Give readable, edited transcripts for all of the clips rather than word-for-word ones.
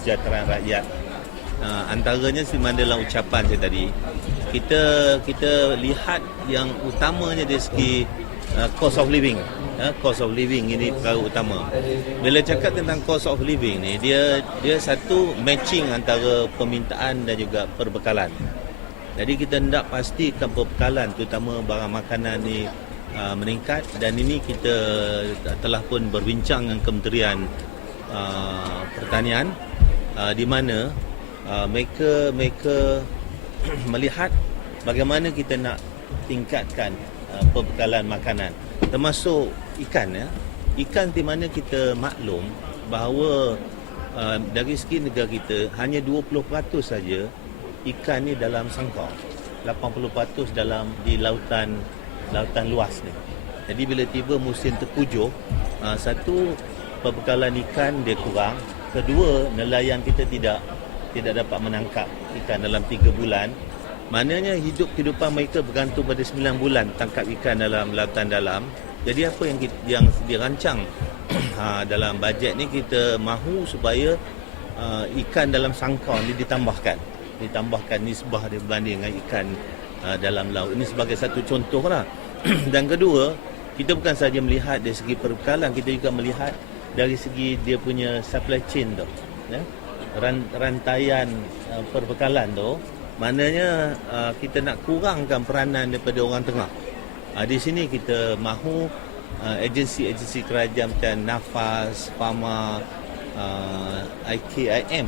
kesejahteraan rakyat. Antaranya sebenarnya dalam ucapan saya tadi, kita lihat yang utamanya dari segi cost of living. Cost of living ini perkara utama. Bila cakap tentang cost of living ni, dia satu matching antara permintaan dan juga perbekalan. Jadi kita hendak pastikan perbekalan terutama barang makanan ni meningkat, dan ini kita telah pun berbincang dengan Kementerian Pertanian di mana mereka melihat bagaimana kita nak tingkatkan perbekalan makanan termasuk ikan. Ikan di mana kita maklum bahawa dari segi negara kita hanya 20% saja ikan ni dalam sangkar, 80% di lautan luas ni. Jadi bila tiba musim terpujuh, satu, perbekalan ikan dia kurang, kedua, nelayan kita tidak dapat menangkap ikan dalam 3 bulan. Maknanya kehidupan mereka bergantung pada 9 bulan tangkap ikan dalam lautan dalam. Jadi apa yang dirancang dalam bajet ni, kita mahu supaya ikan dalam sangkar ni ditambahkan nisbah dia berbanding dengan ikan dalam laut. Ini sebagai satu contoh lah. Dan kedua, kita bukan sahaja melihat dari segi perbekalan, kita juga melihat dari segi dia punya supply chain tu, rantaian perbekalan tu. Maknanya kita nak kurangkan peranan daripada orang tengah. Di sini kita mahu agensi-agensi kerajaan macam Nafas, Pharma, IKIM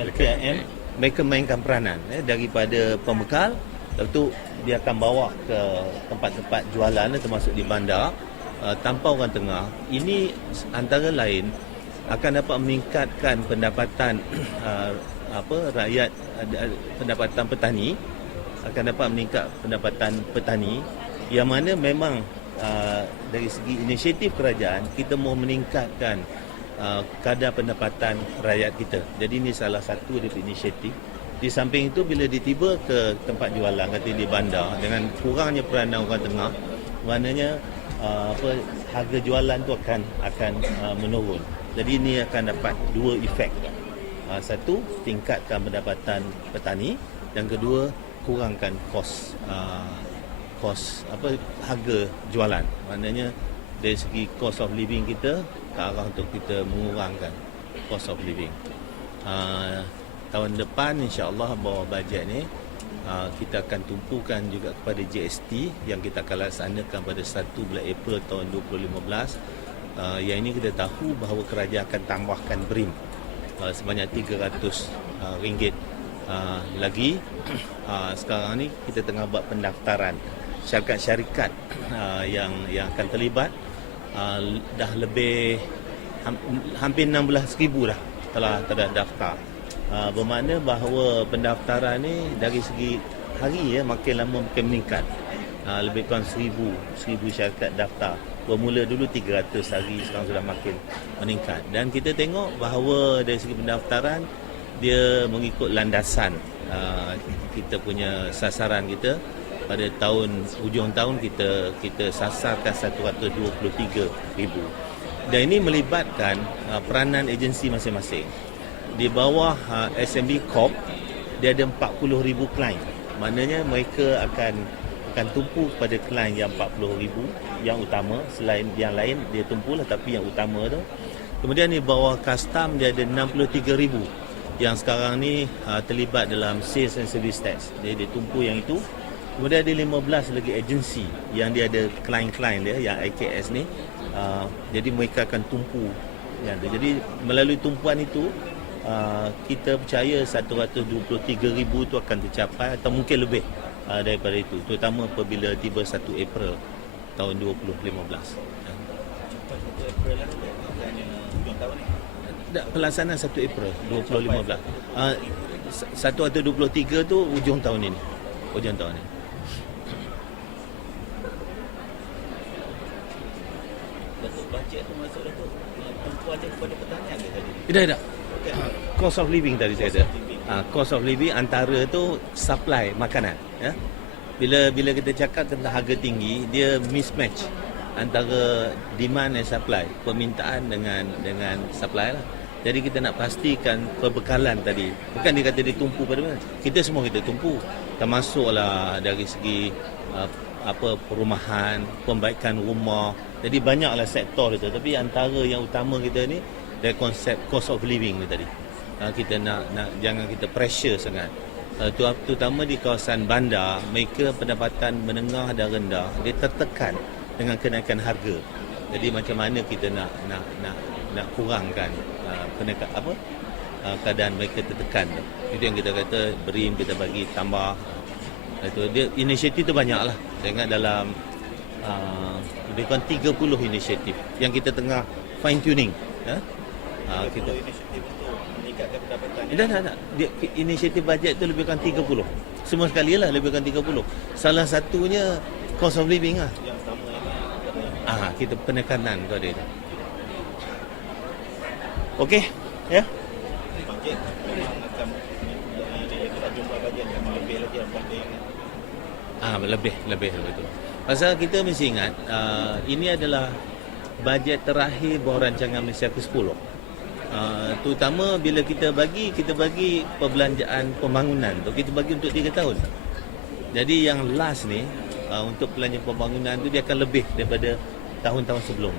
LKIM, mereka mainkan peranan daripada pembekal. Lepas tu dia akan bawa ke tempat-tempat jualan termasuk di bandar tanpa orang tengah. Ini antara lain akan dapat meningkatkan pendapatan rakyat, pendapatan petani, akan dapat meningkat pendapatan petani, yang mana memang dari segi inisiatif kerajaan kita mahu meningkatkan kadar pendapatan rakyat kita. Jadi ini salah satu dari inisiatif. Di samping itu, bila ditiba ke tempat jualan, kata di bandar, dengan kurangnya peranan orang tengah, maknanya harga jualan tu akan menurun. Jadi ini akan dapat dua efek. Satu, tingkatkan pendapatan petani, dan kedua, kurangkan kos harga jualan. Maknanya dari segi cost of living kita ke arah untuk kita mengurangkan cost of living. Tahun depan insya-Allah bawah bajet ni kita akan tumpukan juga kepada GST yang kita akan laksanakan pada 1 bulan April tahun 2015. Yang ini kita tahu bahawa kerajaan akan tambahkan BRIM sebanyak RM300 lagi. Sekarang ni kita tengah buat pendaftaran syarikat-syarikat yang akan terlibat. Dah lebih hampir 16,000 dah telah terdaftar. Bermakna bahawa pendaftaran ni dari segi hari makin lama makin meningkat. Lebih kurang 1,000 syarikat daftar. Bermula dulu 300 hari, sekarang sudah makin meningkat. Dan kita tengok bahawa dari segi pendaftaran dia mengikut landasan kita punya sasaran kita. Pada hujung tahun kita sasarkan 123,000. Dan ini melibatkan peranan agensi masing-masing. Di bawah SMB Corp dia ada 40,000 klien. Maknanya mereka akan tumpu pada klien yang 40,000 yang utama. Selain yang lain dia tumpulah, tapi yang utama tu. Kemudian di bawah custom dia ada 63,000 yang sekarang ni terlibat dalam sales and service tax. Dia tumpu yang itu. Kemudian ada 15 lagi agensi yang dia ada klien-klien dia yang IKS ni. Jadi mereka akan tumpu yang tu. Jadi melalui tumpuan itu kita percaya 123,000 itu akan tercapai atau mungkin lebih daripada itu, terutama apabila tiba 1 April tahun 2015. Pelaksanaan 1 April 2015. 1 atau 23 tu hujung tahun ini. Hujung tahun ini. Bajet tu masuk Datuk tumpuan dia kepada pertanian ke tadi? Tidak. Cost of living tadi saya ada. Cost of living antara tu supply makanan. Bila kita cakap tentang harga tinggi, dia mismatch antara demand and supply, permintaan dengan supply lah. Jadi kita nak pastikan perbekalan tadi, bukan dia kata dia tumpu pada mana, kita semua kita tumpu, termasuklah dari segi perumahan, pembaikan rumah. Jadi banyaklah sektor itu, tapi antara yang utama kita ni dari konsep cost of living ni tadi. Kita nak jangan kita pressure sangat. Terutama di kawasan bandar, mereka pendapatan menengah dan rendah, dia tertekan dengan kenaikan harga. Jadi macam mana kita nak kurangkan keadaan mereka tertekan. Itu yang kita kata BRIM kita bagi tambah. Itu dia inisiatif tu banyaklah. Saya ingat dalam lebih kurang 30 inisiatif yang kita tengah fine tuning. Kita inisiatif untuk meningkatkan pendapatan. Tak. Inisiatif bajet tu lebih kurang 30. Semua sekali lah lebih kurang 30. Salah satunya cost of living lah. Yang sama kita penekanan kepada itu. Okey, ya. Bajet memang akan jumlah bajet memang lebih lagi berbanding. Lebih betul. Pasal kita mesti ingat ini adalah bajet terakhir bawah rancangan Malaysia ke-10. Terutama bila kita bagi perbelanjaan pembangunan tu, kita bagi untuk 3 tahun. Jadi yang last ni untuk belanja pembangunan tu dia akan lebih daripada tahun-tahun sebelum.